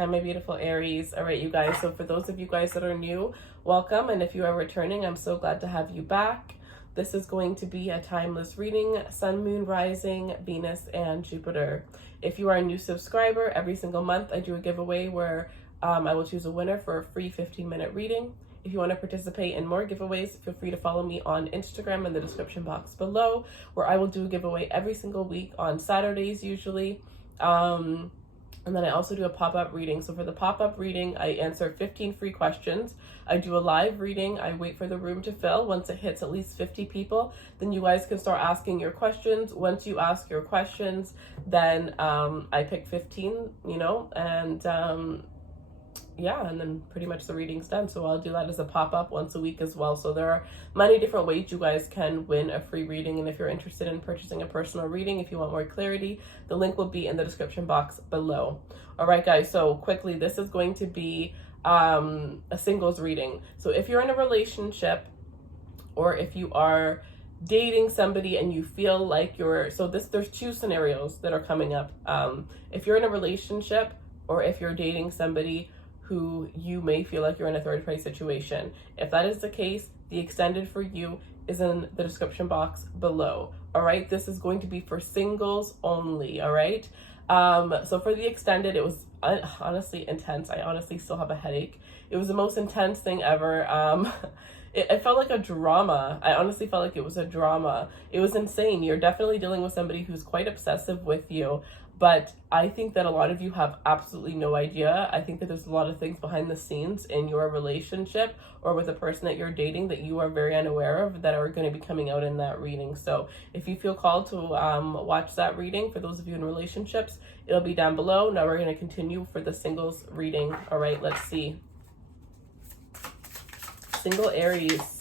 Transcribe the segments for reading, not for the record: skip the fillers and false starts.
Hi, my beautiful Aries. All right, you guys. So for those of you guys that are new, welcome. And if you are returning, I'm so glad to have you back. This is going to be a timeless reading, Sun, Moon, Rising, Venus, and Jupiter. If you are a new subscriber, every single month I do a giveaway where I will choose a winner for a free 15-minute reading. If you want to participate in more giveaways, feel free to follow me on Instagram in the description box below, where I will do a giveaway every single week on Saturdays usually. And then I also do a pop-up reading. So for the pop-up reading, I answer 15 free questions. I do a live reading. I wait for the room to fill. Once it hits at least 50 people, then you guys can start asking your questions. Once you ask your questions, then I pick 15, and yeah, and then pretty much the reading's done. So I'll do that as a pop-up once a week as well. So there are many different ways you guys can win a free reading. And if you're interested in purchasing a personal reading, if you want more clarity, the link will be in the description box below. All right, guys, so quickly, this is going to be a singles reading. So if you're in a relationship, or if you are dating somebody and you feel like there's two scenarios that are coming up. If you're in a relationship, or if you're dating somebody who you may feel like you're in a third party situation. If that is the case, the extended for you is in the description box below. All right, this is going to be for singles only. All right, so for the extended, it was honestly intense. I honestly still have a headache. It was the most intense thing ever. It felt like a drama. I honestly felt like it was a drama. It was insane. You're definitely dealing with somebody who's quite obsessive with you. But I think that a lot of you have absolutely no idea. I think that there's a lot of things behind the scenes in your relationship or with a person that you're dating that you are very unaware of that are going to be coming out in that reading. So if you feel called to watch that reading, for those of you in relationships, it'll be down below. Now we're going to continue for the singles reading. All right, let's see. Single Aries.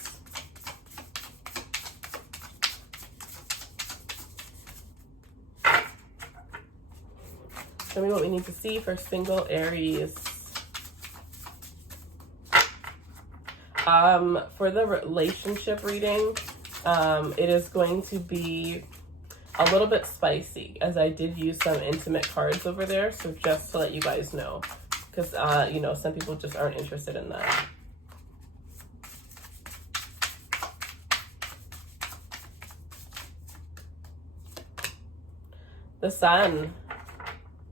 Show me what we need to see for single Aries. For the relationship reading, it is going to be a little bit spicy, as I did use some intimate cards over there. So just to let you guys know, because, some people just aren't interested in that. The Sun.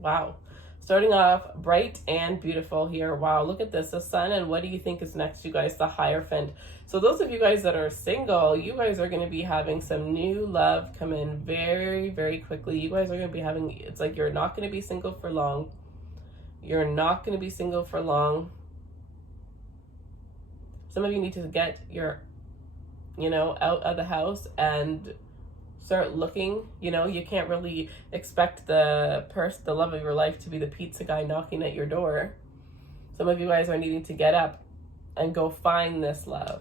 Wow. Starting off bright and beautiful here. Wow, look at this. The Sun, and what do you think is next, you guys? The Hierophant. So those of you guys that are single, you guys are going to be having some new love come in very, very quickly. You guys are going to be having, it's like you're not going to be single for long. You're not going to be single for long. Some of you need to get your, out of the house and start looking. You can't really expect the love of your life to be the pizza guy knocking at your door. Some of you guys are needing to get up and go find this love.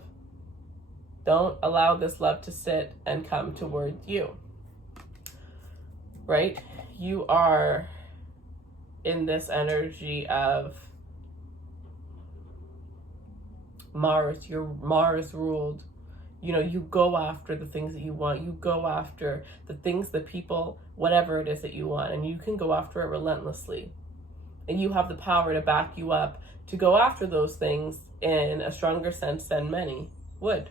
Don't allow this love to sit and come towards you. Right? You are in this energy of Mars. You're Mars ruled. You go after the things that you want. You go after the things, the people, whatever it is that you want. And you can go after it relentlessly. And you have the power to back you up to go after those things in a stronger sense than many would.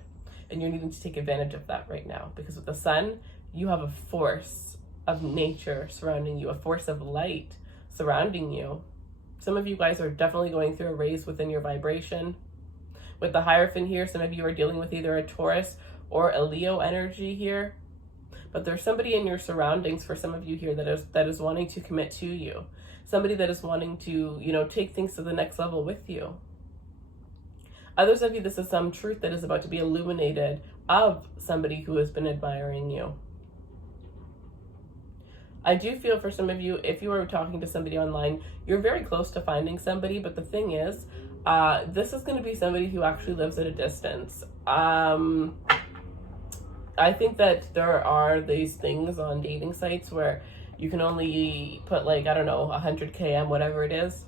And you're needing to take advantage of that right now. Because with the Sun, you have a force of nature surrounding you. A force of light surrounding you. Some of you guys are definitely going through a raise within your vibration. With the Hierophant here, some of you are dealing with either a Taurus or a Leo energy here. But there's somebody in your surroundings for some of you here that is wanting to commit to you. Somebody that is wanting to, take things to the next level with you. Others of you, this is some truth that is about to be illuminated of somebody who has been admiring you. I do feel for some of you, if you are talking to somebody online, you're very close to finding somebody, but the thing is, this is going to be somebody who actually lives at a distance. I think that there are these things on dating sites where you can only put 100 km, whatever it is.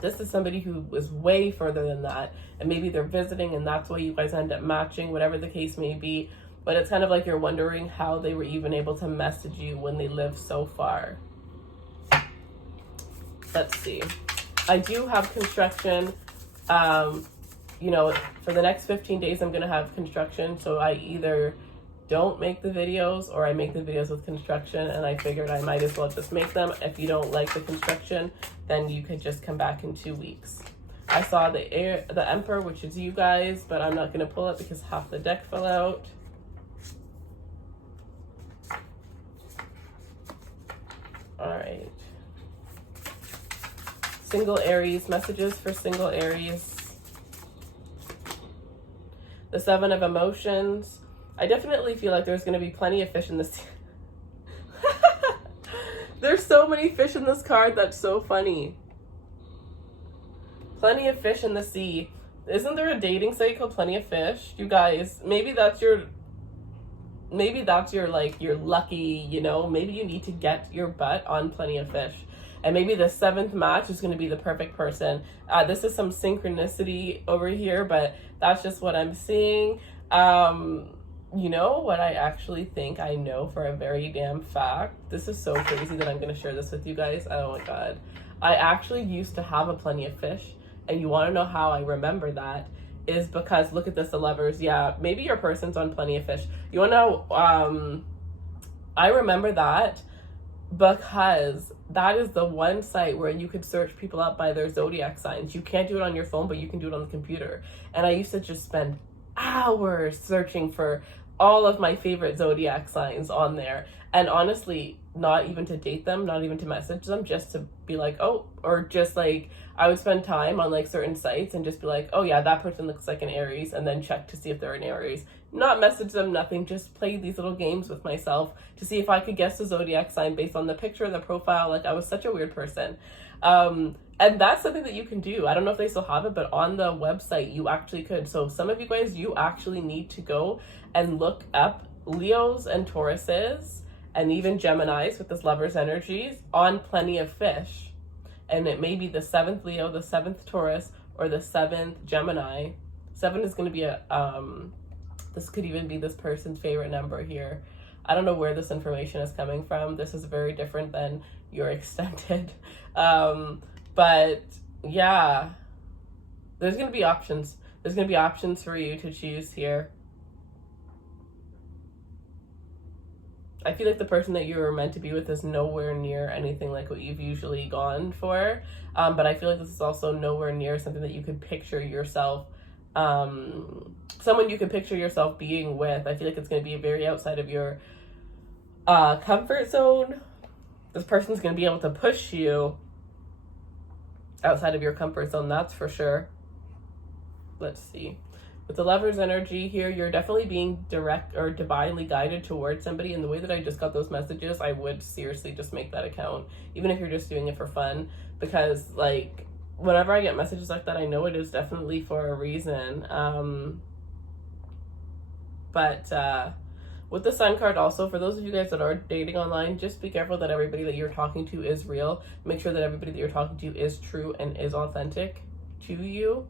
This is somebody who is way further than that, and maybe they're visiting and that's why you guys end up matching, whatever the case may be. But it's kind of like you're wondering how they were even able to message you when they live so far. Let's see. I do have construction. You know, for the next 15 days, I'm going to have construction. So I either don't make the videos or I make the videos with construction, and I figured I might as well just make them. If you don't like the construction, then you could just come back in 2 weeks. I saw the Emperor, which is you guys, but I'm not going to pull it because half the deck fell out. All right. Single Aries, messages for single Aries. The Seven of Emotions. I definitely feel like there's going to be plenty of fish in this. There's so many fish in this card. That's so funny. Plenty of fish in the sea. Isn't there a dating site called Plenty of Fish? You guys, maybe that's your like your lucky, you know, maybe you need to get your butt on Plenty of Fish. And maybe the 7th match is going to be the perfect person. This is some synchronicity over here, but that's just what I'm seeing. You know what I actually think I know for a very damn fact? This is so crazy that I'm going to share this with you guys. Oh my God. I actually used to have a Plenty of Fish. And you want to know how I remember that? Is because, look at this, the Lovers. Yeah, maybe your person's on Plenty of Fish. You want to know, I remember that because that is the one site where you could search people up by their zodiac signs. You can't do it on your phone, but you can do it on the computer. And I used to just spend hours searching for all of my favorite zodiac signs on there. And honestly, not even to date them, not even to message them, just to be like, oh, or just like, I would spend time on like certain sites and just be like, oh yeah, that person looks like an Aries, and then check to see if they're an Aries. Not message them, nothing, just play these little games with myself to see if I could guess the zodiac sign based on the picture, the profile. Like, I was such a weird person. And that's something that you can do. I don't know if they still have it, but on the website, you actually could. So some of you guys, you actually need to go and look up Leos and Tauruses and even Geminis with this Lover's energies on Plenty of Fish. And it may be the 7th Leo, the 7th Taurus, or the 7th Gemini. 7 is going to be this could even be this person's favorite number here. I don't know where this information is coming from. This is very different than your extended. But yeah, there's going to be options. There's going to be options for you to choose here. I feel like the person that you were meant to be with is nowhere near anything like what you've usually gone for. But I feel like this is also nowhere near something that you could picture yourself, someone you could picture yourself being with. I feel like it's going to be very outside of your comfort zone. This person's going to be able to push you outside of your comfort zone, that's for sure. Let's see. With the Lover's energy here, you're definitely being direct or divinely guided towards somebody. And the way that I just got those messages, I would seriously just make that account, even if you're just doing it for fun. Because, like, whenever I get messages like that, I know it is definitely for a reason. But with the Sun card also, for those of you guys that are dating online, just be careful that everybody that you're talking to is real. Make sure that everybody that you're talking to is true and is authentic to you.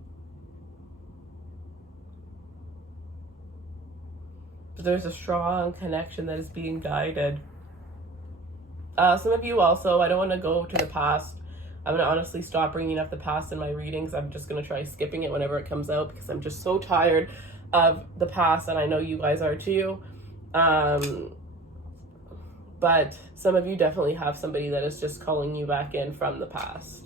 There's a strong connection that is being guided. Some of you also, I don't want to go to the past. I'm going to honestly stop bringing up the past in my readings. I'm just going to try skipping it whenever it comes out because I'm just so tired of the past, and I know you guys are too. But some of you definitely have somebody that is just calling you back in from the past.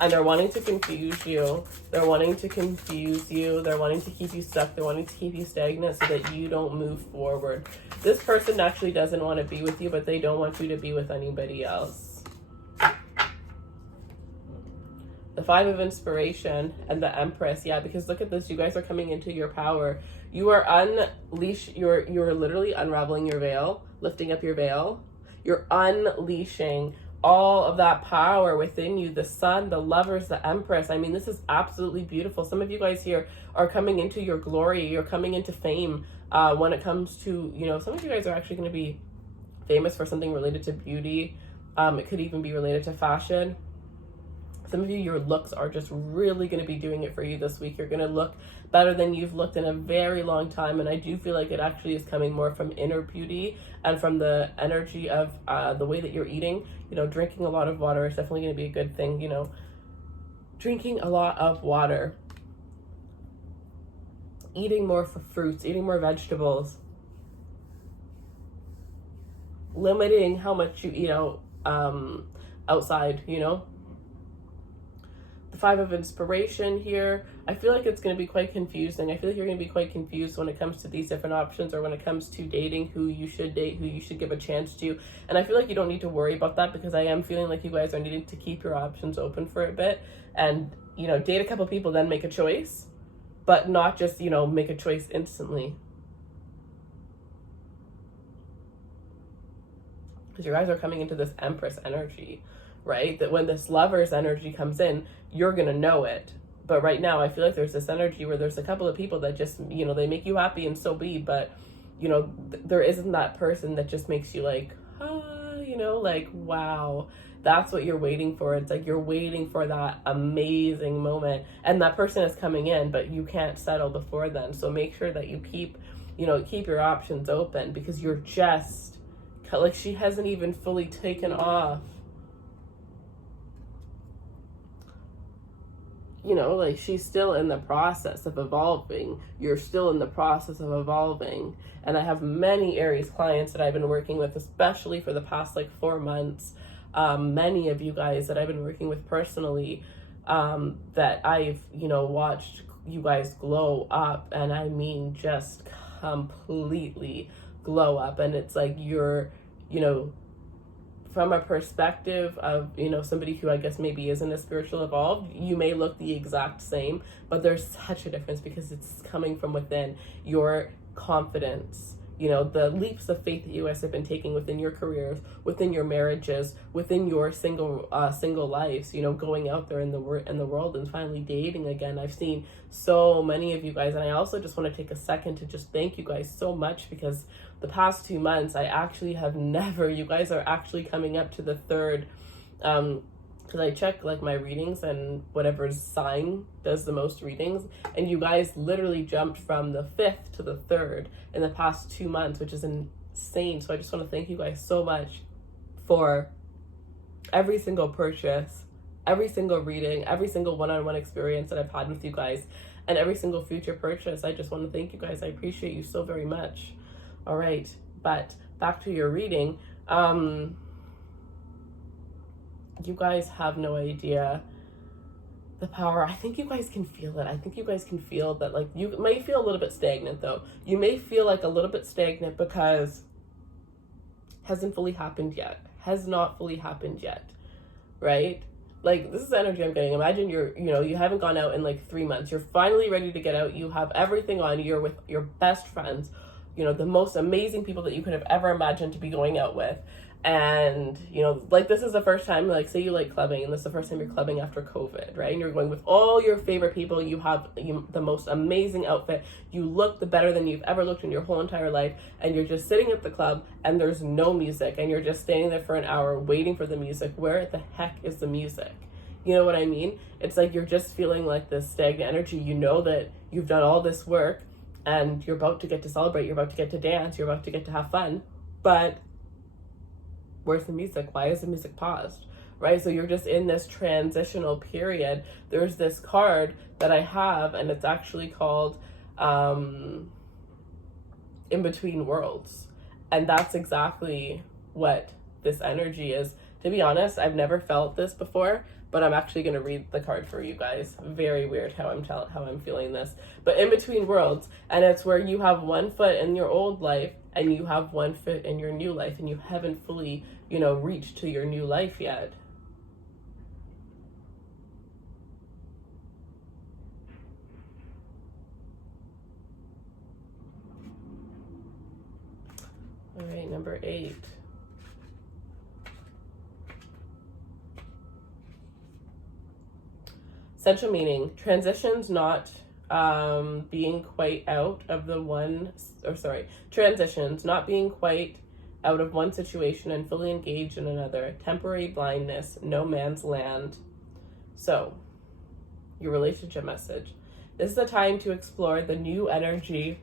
And they're wanting to confuse you. They're wanting to confuse you. They're wanting to keep you stuck. They're wanting to keep you stagnant so that you don't move forward. This person actually doesn't want to be with you, but they don't want you to be with anybody else. The 5 of Inspiration and the Empress. Yeah, because look at this. You guys are coming into your power. You are you're literally unraveling your veil, lifting up your veil. You're unleashing all of that power within you, the Sun, the Lovers, the Empress. I mean, this is absolutely beautiful. Some of you guys here are coming into your glory. You're coming into fame when it comes to, you know, some of you guys are actually going to be famous for something related to beauty. It could even be related to fashion. Some of you, your looks are just really going to be doing it for you this week. You're going to look better than you've looked in a very long time. And I do feel like it actually is coming more from inner beauty and from the energy of the way that you're eating. You know, drinking a lot of water is definitely going to be a good thing. You know, drinking a lot of water, eating more fruits, eating more vegetables, limiting how much you eat out outside, you know. The Five of Inspiration here, I feel like it's going to be quite confusing. I feel like you're going to be quite confused when it comes to these different options, or when it comes to dating, who you should date, who you should give a chance to. And I feel like you don't need to worry about that, because I am feeling like you guys are needing to keep your options open for a bit and, you know, date a couple people, then make a choice, but not just, you know, make a choice instantly. Because you guys are coming into this Empress energy, right? That when this Lover's energy comes in, you're going to know it. But right now, I feel like there's this energy where there's a couple of people that just, you know, they make you happy and so be, but, you know, there isn't that person that just makes you like, you know, like, wow, that's what you're waiting for. It's like you're waiting for that amazing moment, and that person is coming in, but you can't settle before then. So make sure that you keep your options open, because you're just, like, she hasn't even fully taken off. You know, like, she's still in the process of evolving. You're still in the process of evolving. And I have many Aries clients that I've been working with, especially for the past like 4 months. Many of you guys that I've been working with personally, that I've, you know, watched you guys glow up. And I mean, just completely glow up. And it's like you're, you know, from a perspective of, you know, somebody who I guess maybe isn't as spiritual evolved, you may look the exact same, but there's such a difference, because it's coming from within. Your confidence, you know, the leaps of faith that you guys have been taking within your careers, within your marriages, within your single lives, you know, going out there in the world and finally dating again. I've seen so many of you guys, and I also just want to take a second to just thank you guys so much, because the past 2 months, I actually have never, you guys are actually coming up to the third, because I check like my readings and whatever sign does the most readings, and you guys literally jumped from the 5th to the 3rd in the past 2 months, which is insane. So I just want to thank you guys so much for every single purchase, every single reading, every single one-on-one experience that I've had with you guys, and every single future purchase. I just want to thank you guys. I appreciate you so very much. All right, but back to your reading. You guys have no idea the power. I think you guys can feel it. I think you guys can feel that, like, you may feel a little bit stagnant though. You may feel like a little bit stagnant because hasn't fully happened yet. Has not fully happened yet, right? Like, this is the energy I'm getting. Imagine you haven't gone out in like 3 months. You're finally ready to get out. You have everything on. You're with your best friends, you know, the most amazing people that you could have ever imagined to be going out with. And, you know, like, this is the first time, like, say you like clubbing, and this is the first time you're clubbing after COVID, right? And you're going with all your favorite people. You have the most amazing outfit. You look the better than you've ever looked in your whole entire life. And you're just sitting at the club, and there's no music. And you're just standing there for an hour waiting for the music. Where the heck is the music? You know what I mean? It's like you're just feeling like this stagnant energy. You know that you've done all this work, and you're about to get to celebrate. You're about to get to dance. You're about to get to have fun. But where's the music? Why is the music paused? Right? So you're just in this transitional period. There's this card that I have, and it's actually called In Between Worlds. And that's exactly what this energy is. To be honest, I've never felt this before, but I'm actually going to read the card for you guys. Very weird how I'm feeling this. But In Between Worlds, and it's where you have one foot in your old life and you have one foot in your new life, and you haven't fully, you know, reached to your new life yet. All right, number 8. Central meaning: transitions not being quite out of transitions not being quite out of one situation and fully engaged in another. Temporary blindness, no man's land. So, your relationship message. This is a time to explore the new energy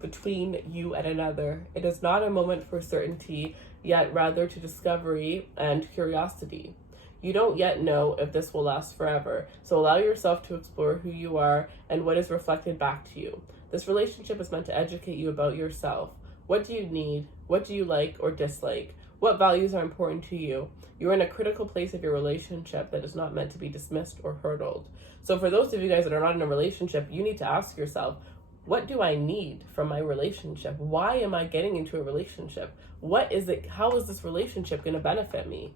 between you and another. It is not a moment for certainty, yet rather to discovery and curiosity. You don't yet know if this will last forever, so allow yourself to explore who you are and what is reflected back to you. This relationship is meant to educate you about yourself. What do you need? What do you like or dislike? What values are important to you? You're in a critical place of your relationship that is not meant to be dismissed or hurdled. So for those of you guys that are not in a relationship, you need to ask yourself, what do I need from my relationship? Why am I getting into a relationship? What is it? How is this relationship going to benefit me?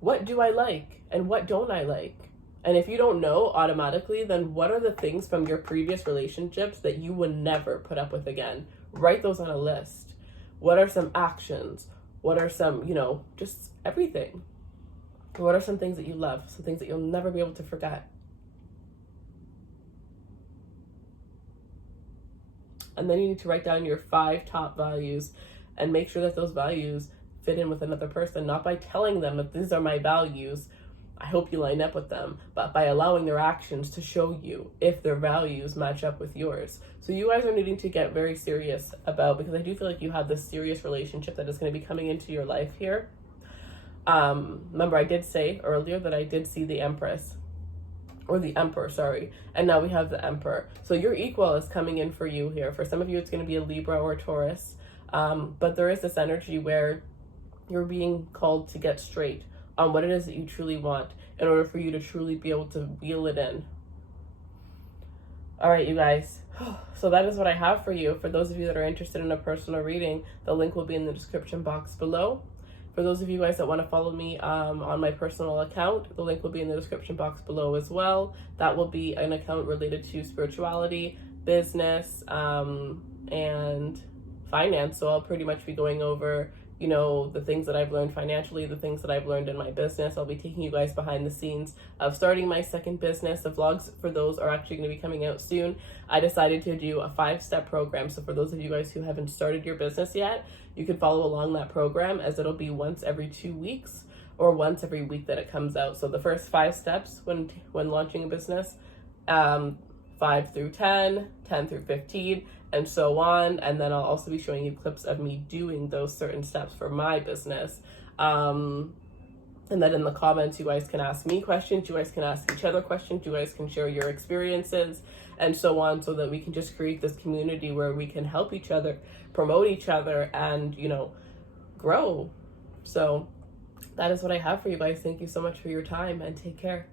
What do I like and what don't I like? And if you don't know automatically, then what are the things from your previous relationships that you would never put up with again? Write those on a list. What are some actions? What are some, just everything? What are some things that you love? Some things that you'll never be able to forget? And then you need to write down your 5 top values and make sure that those values fit in with another person, not by telling them if these are my values, I hope you line up with them, but by allowing their actions to show you if their values match up with yours. So you guys are needing to get very serious about, because I do feel like you have this serious relationship that is going to be coming into your life here. Remember, I did say earlier that I did see the Empress, or the Emperor, sorry, and now we have the Emperor. So your equal is coming in for you here. For some of you, it's going to be a Libra or a Taurus, but there is this energy where you're being called to get straight on what it is that you truly want in order for you to truly be able to wheel it in. All right, you guys. So that is what I have for you. For those of you that are interested in a personal reading, the link will be in the description box below. For those of you guys that want to follow me on my personal account, the link will be in the description box below as well. That will be an account related to spirituality, business, and finance. So I'll pretty much be going over the things that I've learned financially, the things that I've learned in my business. I'll be taking you guys behind the scenes of starting my second business. The vlogs for those are actually going to be coming out soon. I decided to do a 5-step program. So for those of you guys who haven't started your business yet, you can follow along that program, as it'll be once every 2 weeks or once every week that it comes out. So the first 5 steps when launching a business, 5 through 10, 10 through 15, and so on. And then I'll also be showing you clips of me doing those certain steps for my business. And then in the comments, you guys can ask me questions, you guys can ask each other questions, you guys can share your experiences and so on, so that we can just create this community where we can help each other, promote each other, and grow. So that is what I have for you guys. Thank you so much for your time, and take care.